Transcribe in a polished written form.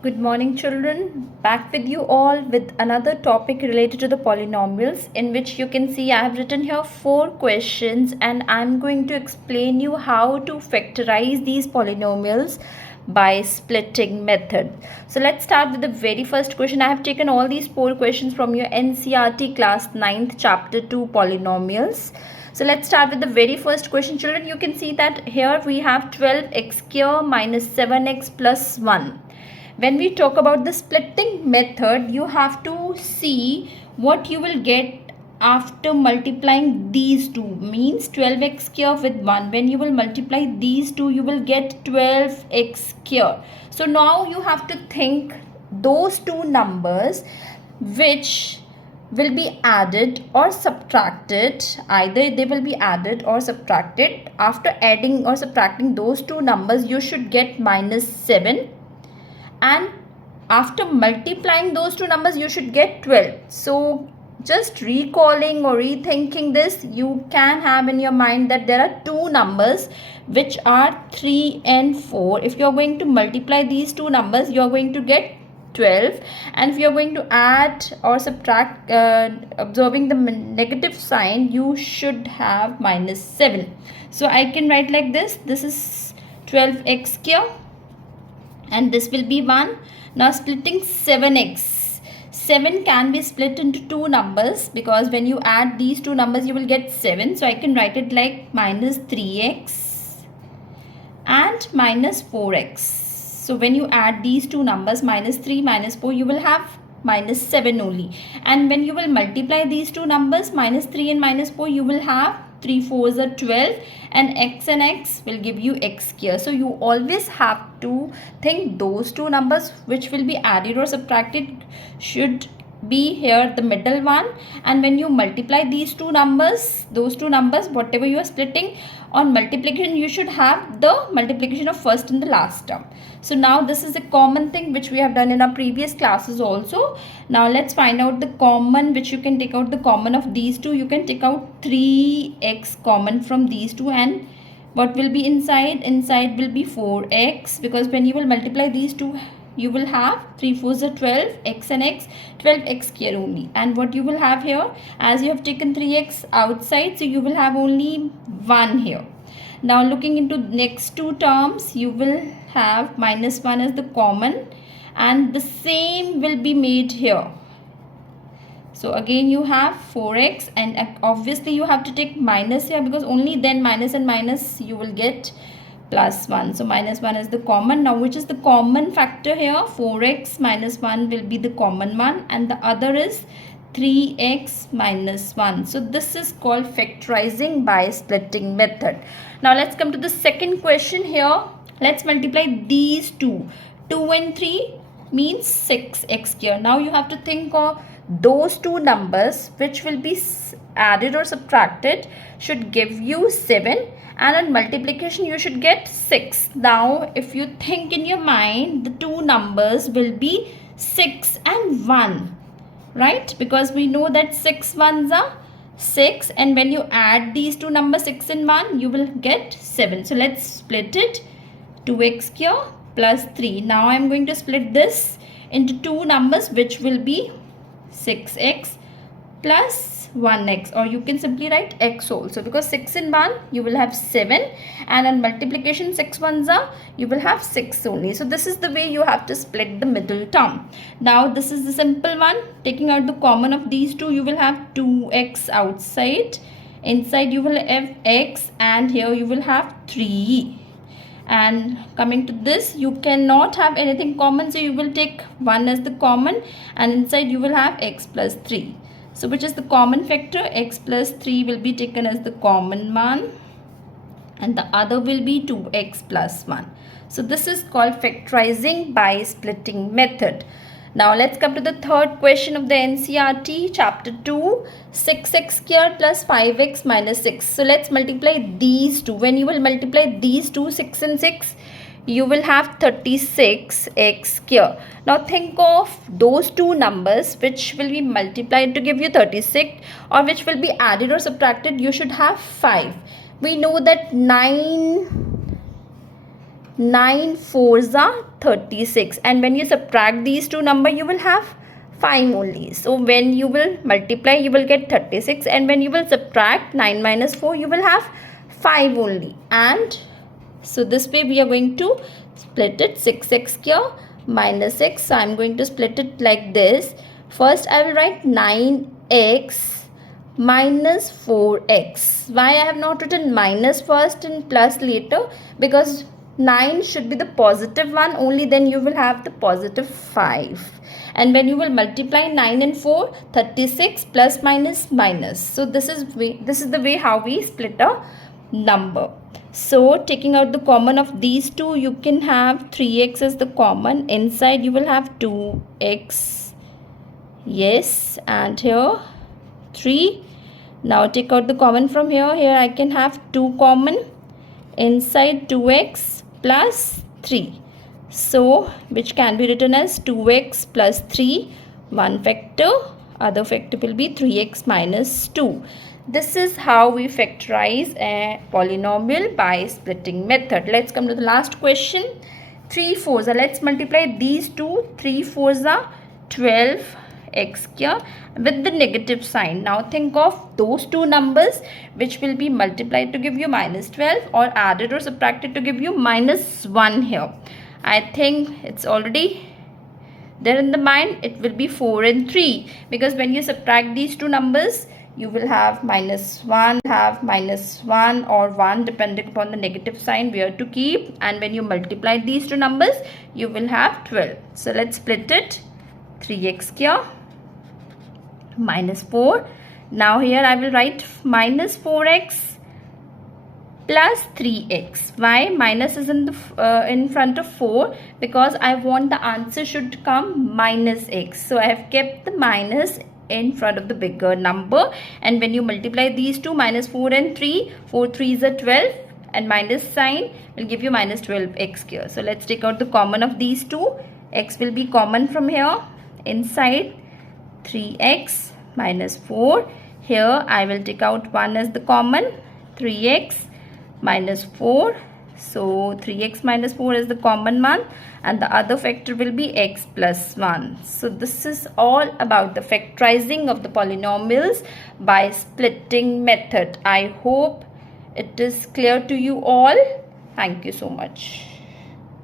Good morning, children. Back with you all with another topic related to the polynomials, in which you can see I have written here 4 questions and I'm going to explain you how to factorize these polynomials by splitting method. So let's start with the very first question. I have taken all these 4 questions from your NCERT class 9th chapter 2 polynomials. So let's start with the very first question, children. You can see that here we have 12x square minus 7x plus 1. When we talk about the splitting method, you have to see what you will get after multiplying these two. Means 12x square with 1. When you will multiply these two, you will get 12x square. So now you have to think those two numbers which will be added or subtracted. Either they will be added or subtracted. After adding or subtracting those two numbers, you should get minus 7. And after multiplying those two numbers, you should get 12. So just recalling or rethinking this, you can have in your mind that there are two numbers which are 3 and 4. If you are going to multiply these two numbers, you are going to get 12, and if you are going to add or subtract observing the negative sign, you should have minus 7. So I can write like this. This is 12x square and this will be 1. Now splitting 7x. 7 can be split into two numbers because when you add these two numbers you will get 7. So I can write it like minus 3x and minus 4x. So when you add these two numbers, minus 3 minus 4, you will have minus 7 only. And when you will multiply these two numbers, minus 3 and minus 4, you will have 3 4s are 12, and x will give you x square. So you always have to think those two numbers which will be added or subtracted should be here the middle one, and when you multiply these two numbers, those two numbers whatever you are splitting on multiplication, you should have the multiplication of first and the last term. So now this is a common thing which we have done in our previous classes also. Now let's find out the common, which you can take out the common of these two. You can take out 3x common from these two, and what will be inside will be 4x, because when you will multiply these two, you will have 3 4s are 12, x and x, 12x square only. And what you will have here, as you have taken 3x outside, so you will have only 1 here. Now looking into next two terms, you will have minus 1 as the common, and the same will be made here. So again you have 4x, and obviously you have to take minus here because only then minus and minus you will get plus 1. So minus 1 is the common. Now which is the common factor here? 4x minus 1 will be the common one, and the other is 3x minus 1. So this is called factorizing by splitting method. Now let's come to the second question here. Let's multiply these two. 2 and 3 means 6x square. Now you have to think of those two numbers which will be added or subtracted should give you 7, and on multiplication you should get 6. Now if you think in your mind, the two numbers will be 6 and 1, right? Because we know that 6 ones are 6, and when you add these two numbers 6 and 1, you will get 7. So let's split it. 2x square plus 3. Now I am going to split this into two numbers which will be 6x plus 1x, or you can simply write x also, because 6 and 1 you will have 7, and on multiplication 6 ones are, you will have 6 only. So this is the way you have to split the middle term. Now this is the simple one. Taking out the common of these two, you will have 2x outside, inside you will have x, and here you will have 3. And coming to this, you cannot have anything common, so you will take 1 as the common, and inside you will have x plus 3. So which is the common factor? X plus 3 will be taken as the common one, and the other will be 2x plus 1. So this is called factorizing by splitting method. Now let's come to the third question of the NCERT chapter 2, 6x square plus 5x minus 6. So let's multiply these two. When you will multiply these two, 6 and 6, you will have 36x square. Now think of those two numbers which will be multiplied to give you 36, or which will be added or subtracted. You should have 5. We know that 9 9 fours are 36, and when you subtract these two numbers you will have 5 only. So when you will multiply you will get 36, and when you will subtract 9 minus 4 you will have 5 only. And so this way we are going to split it. 6x here minus x. So I am going to split it like this. First I will write 9x minus 4x. Why I have not written minus first and plus later? Because 9 should be the positive one, only then you will have the positive 5. And when you will multiply 9 and 4, 36 plus minus minus. So this is the way how we split a number. So taking out the common of these two, you can have 3x as the common. Inside you will have 2x. Yes, and here 3. Now take out the common from here. Here I can have 2 common. Inside 2x plus 3. So which can be written as 2x plus 3. One factor. Other factor will be 3x minus 2. This is how we factorize a polynomial by splitting method. Let's come to the last question. 3 fours. Let's multiply these two. 3 fours are 12x here with the negative sign. Now think of those two numbers which will be multiplied to give you minus 12 or added or subtracted to give you minus 1 here. I think it's already there in the mind. It will be 4 and 3, because when you subtract these two numbers you will have minus 1, or 1 depending upon the negative sign where to keep, and when you multiply these two numbers you will have 12. So let's split it. 3x here minus 4. Now here I will write minus 4x plus 3x. Why? Minus is in front of 4, because I want the answer should come minus x. So I have kept the minus in front of the bigger number, and when you multiply these two, minus 4 and 3, 4 3s are 12, and minus sign will give you minus 12x here. So let's take out the common of these two. X will be common from here. Inside 3x minus 4. Here I will take out 1 as the common. 3x minus 4. So 3x minus 4 is the common one, and the other factor will be x plus 1. So this is all about the factorizing of the polynomials by splitting method. I hope it is clear to you all. Thank you so much.